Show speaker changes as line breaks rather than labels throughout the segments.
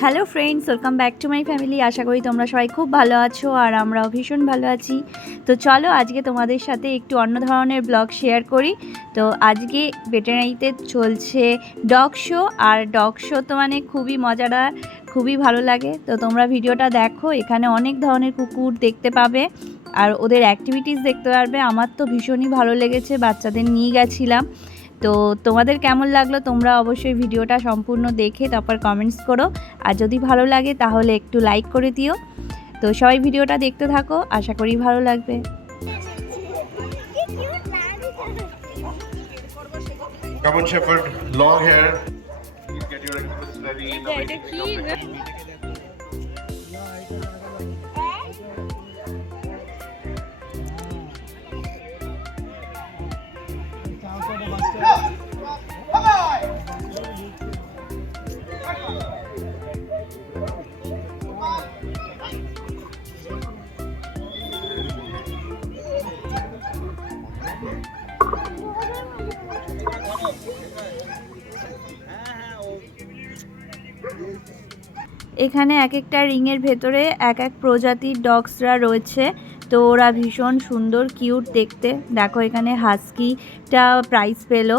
Hello friends welcome back to my family আশা করি তোমরা সবাই খুব ভালো আছো আর আমরাও ভীষণ ভালো আছি। তো চলো আজকে তোমাদের সাথে একটু অন্য ধরনের ব্লগ শেয়ার করি। তো আজকে ভেটেনারিতে চলছে ডগ শো আর ডগ শো তো মানে খুবই মজাদার, খুবই ভালো লাগে। তো তোমরা ভিডিওটা দেখো, এখানে অনেক ধরনের কুকুর দেখতে পাবে আর ওদের অ্যাক্টিভিটিস দেখতে পারবে। আমার তো ভীষণই ভালো লেগেছে, বাচ্চাদের নিয়ে গেছিলাম। তো তোমাদের কেমন লাগল? তোমরা অবশ্যই ভিডিওটা সম্পূর্ণ দেখে তারপর কমেন্টস করো। আর যদি ভালো লাগে তাহলে একটু লাইক করে দিও। তো সবাই ভিডিওটা দেখতে থাকো। আশা করি ভালো লাগবে।
Shepherd, long hair. Please get your exhibits
এখানে এক একটা রিংয়ের ভেতরে এক এক প্রজাতির ডগসরা রয়েছে। তো ওরা ভীষণ সুন্দর, কিউট দেখতে। দেখো এখানে হাস্কিটা প্রাইজ পেল।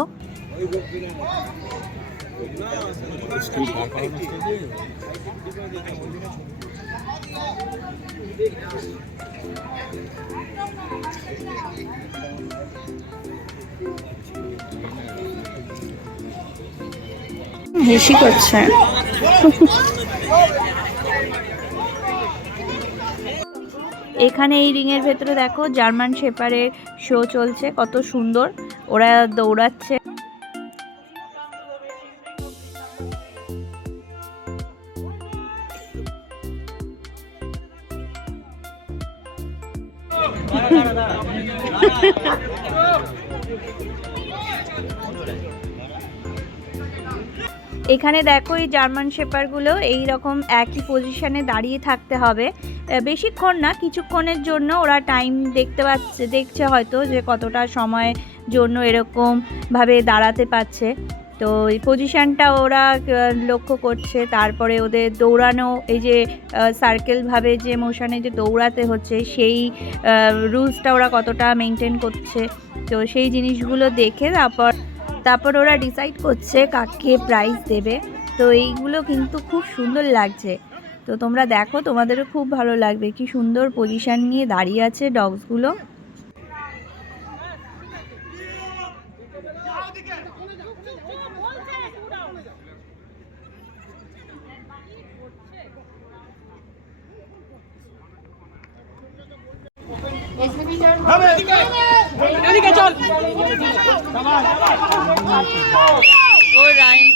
হেসি করছে। এখানে এই রিংয়ের ভেতরে দেখো জার্মান শেপারের শো চলছে কত সুন্দর। ওরা দৌড়াচ্ছে। এখানে দেখো এই জার্মান শেপারগুলো এই রকম একই পজিশনে দাঁড়িয়ে থাকতে হবে। বেশিক্ষণ না, কিছুক্ষণের জন্য ওরা টাইম দেখতে পাচ্ছে, দেখছে হয়তো যে কতটা সময় জন্য এরকমভাবে দাঁড়াতে পারছে। তো এই পজিশানটা ওরা লক্ষ্য করছে। তারপরে ওদের দৌড়ানো, এই যে সার্কেলভাবে যে মোশানে যে দৌড়াতে হচ্ছে, সেই রুলসটা ওরা কতটা মেনটেন করছে। তো সেই জিনিসগুলো দেখে তারপর তারপর ওরা ডিসাইড করছে কাকে প্রাইজ দেবে। তো এইগুলো কিন্তু খুব সুন্দর লাগছে। তো তোমরা দেখো, তোমাদেরও খুব ভালো লাগবে। কি সুন্দর পজিশান নিয়ে দাঁড়িয়ে আছে ডগসগুলো ও রাইন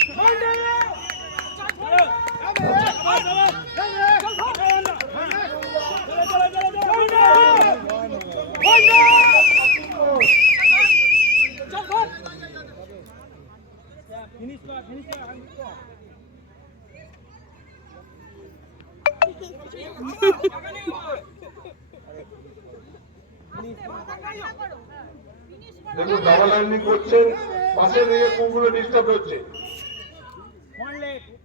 দেখুন ডাবল লাইনিং করছেন পাশে দিকে কুমগুলো ডিস্টার্ব হচ্ছে।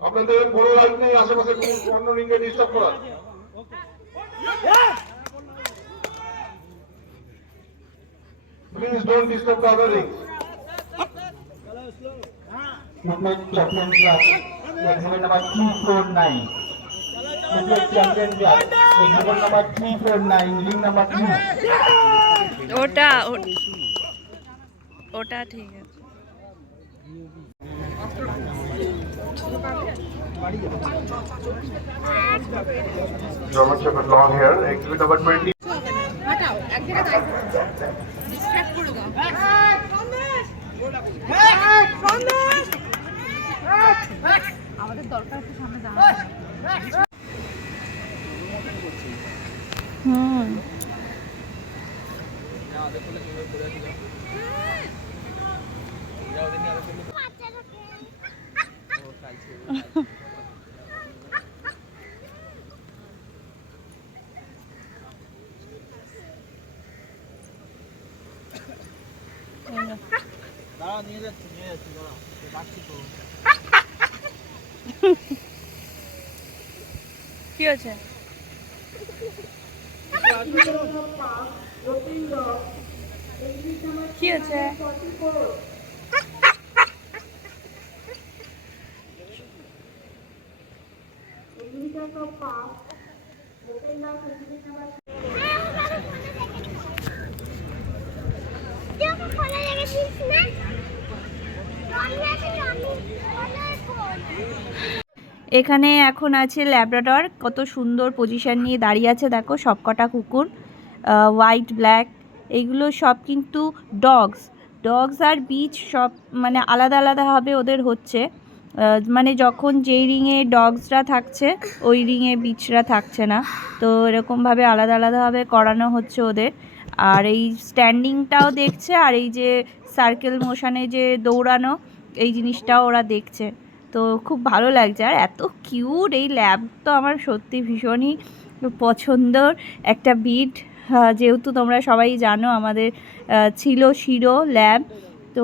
আপনাদের বড় লাগবে আশেপাশে অন্য লিঙ্গে ডিস্টার্ব করা। Please don't disturb the other
লিঙ্গ
ওটা ওটা ঠিক আছে।
German Shepherd, long hair. Exhibit number 20.
হুম
দাঁড়া নিয়ে যাচ্ছি নিয়ে যাচ্ছি দাঁড়া ডাকছি তো
কি আছে কি আছে
তুই
এখানে এখন আছে ল্যাব্রাডর কত সুন্দর পজিশন নিয়ে দাঁড়িয়ে আছে, দেখো সবকটা কুকুর হোয়াইট ব্ল্যাক এইগুলো সব কিন্তু ডগস ডগস আর বিচ সব মানে আলাদা আলাদাভাবে ওদের হচ্ছে। মানে যখন যেই রিংয়ে ডগসরা থাকছে, ওই রিংয়ে বিচরা থাকছে না। তো এরকমভাবে আলাদা আলাদাভাবে করানো হচ্ছে ওদের। আর এই স্ট্যান্ডিংটাও দেখছে, আর এই যে সার্কেল মোশনে যে দৌড়ানো, এই জিনিসটাও ওরা দেখছে। তো খুব ভালো লাগছে। আর এত কিউট এই ল্যাব তো আমার সত্যি ভীষণই পছন্দর একটা বিট যেহেতু তোমরা সবাই জানো আমাদের ছিল শিরো ল্যাব তো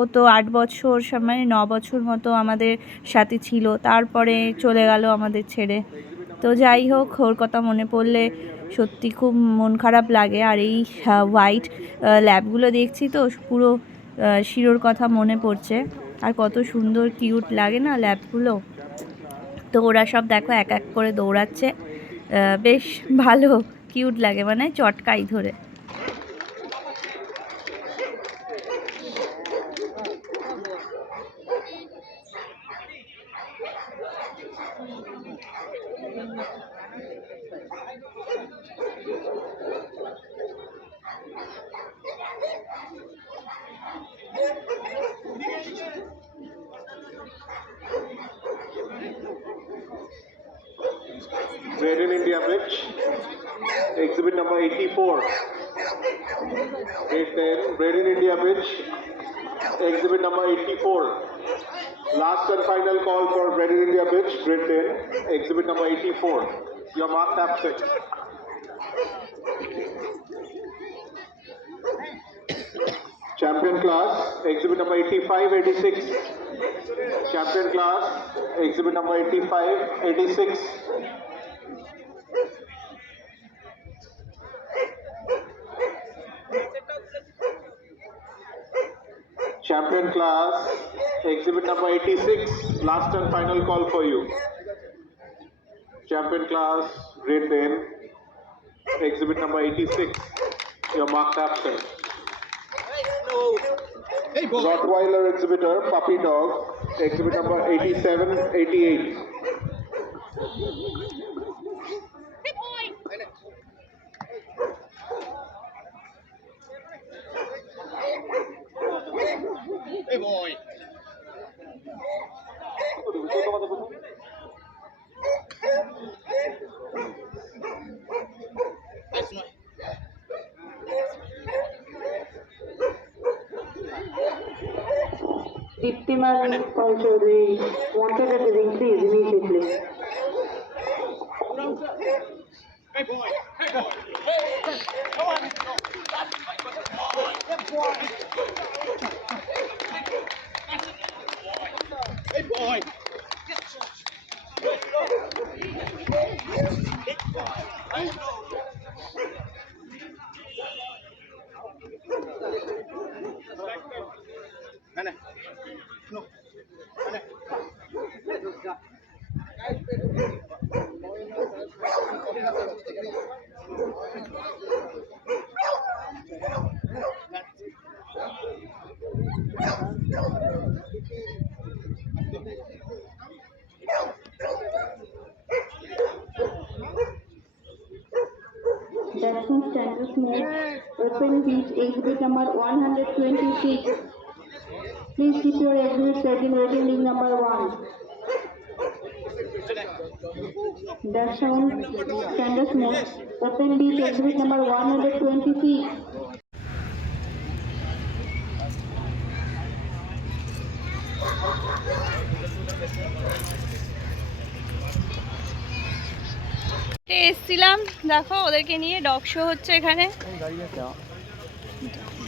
ও তো আট বছর মানে ন বছর মতো আমাদের সাথে ছিল। তারপরে চলে গেল আমাদের ছেড়ে। তো যাই হোক, ওর কথা মনে পড়লে সত্যি খুব মন খারাপ লাগে। আর এই হোয়াইট ল্যাবগুলো দেখছি তো, পুরো শিরোর কথা মনে পড়ছে। আর কত সুন্দর কিউট লাগে না ল্যাবগুলো? তো ওরা সব দেখো এক এক করে দৌড়াচ্ছে। বেশ ভালো কিউট লাগে মানে চটকাই ধরে।
Made in India Bridge, exhibit number 84. Grade 10, Made in India Bridge, exhibit number 84. Last and final call for Made in India Bridge, 10, exhibit number 84. Your marked absent. Champion class, exhibit number 85, 86. Champion class, exhibit number 85, 86. Champion class, exhibit number 86, last and final call for you. Champion class, grade 10, exhibit number 86, your marked absent. Rottweiler exhibitor, puppy dog, exhibit number 87, 88.
Diptimal Paul Chaudhary wanted that to increase immediately. Hey Jackson Open Beach, exhibit number 126. Please keep your exhibit ready, waiting ring number one. Jackson Standard Move, Open Beach, exhibit number 126.
এসছিলাম। দেখো ওদেরকে নিয়ে dog show হচ্ছে এখানে।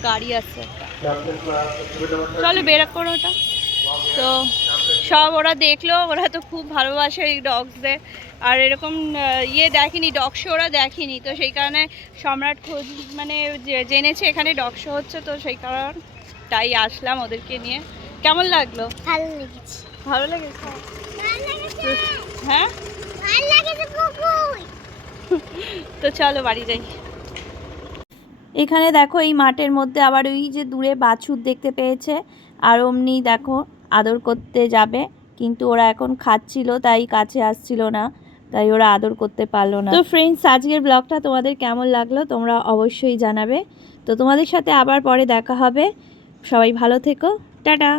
গাড়ি আছে চলো বের করো ওটা। তো সব ওরা দেখল ওরা তো খুব ভালোবাসে এই ডগসদের আর এরকম ইয়ে দেখেনি ডগ শো ওরা দেখেনি। তো সেই কারণে সম্রাট খোঁজ মানে জেনেছে এখানে ডগ শো হচ্ছে। তো সেই কারণ তাই আসলাম ওদেরকে নিয়ে। কেমন লাগল? ভালো লেগেছে।
ভালো লেগেছে?
হ্যাঁ।
ভালো লেগেছে কুকুর
তো চলো বাড়ি যাই। এখানে দেখো এই মাঠের মধ্যে আবার ওই যে দূরে বাছুর দেখতে পেয়েছে। আর অমনি দেখো আদর করতে যাবে। কিন্তু ওরা এখন খাচ্ছিল তাই কাছে আসছিল না। তাই ওরা আদর করতে পারল না। তো ফ্রেন্ডস আজকের ব্লগটা তোমাদের কেমন লাগল তোমরা অবশ্যই জানাবে। তো তোমাদের সাথে আবার পরে দেখা হবে। সবাই ভালো থেকো। টাটা!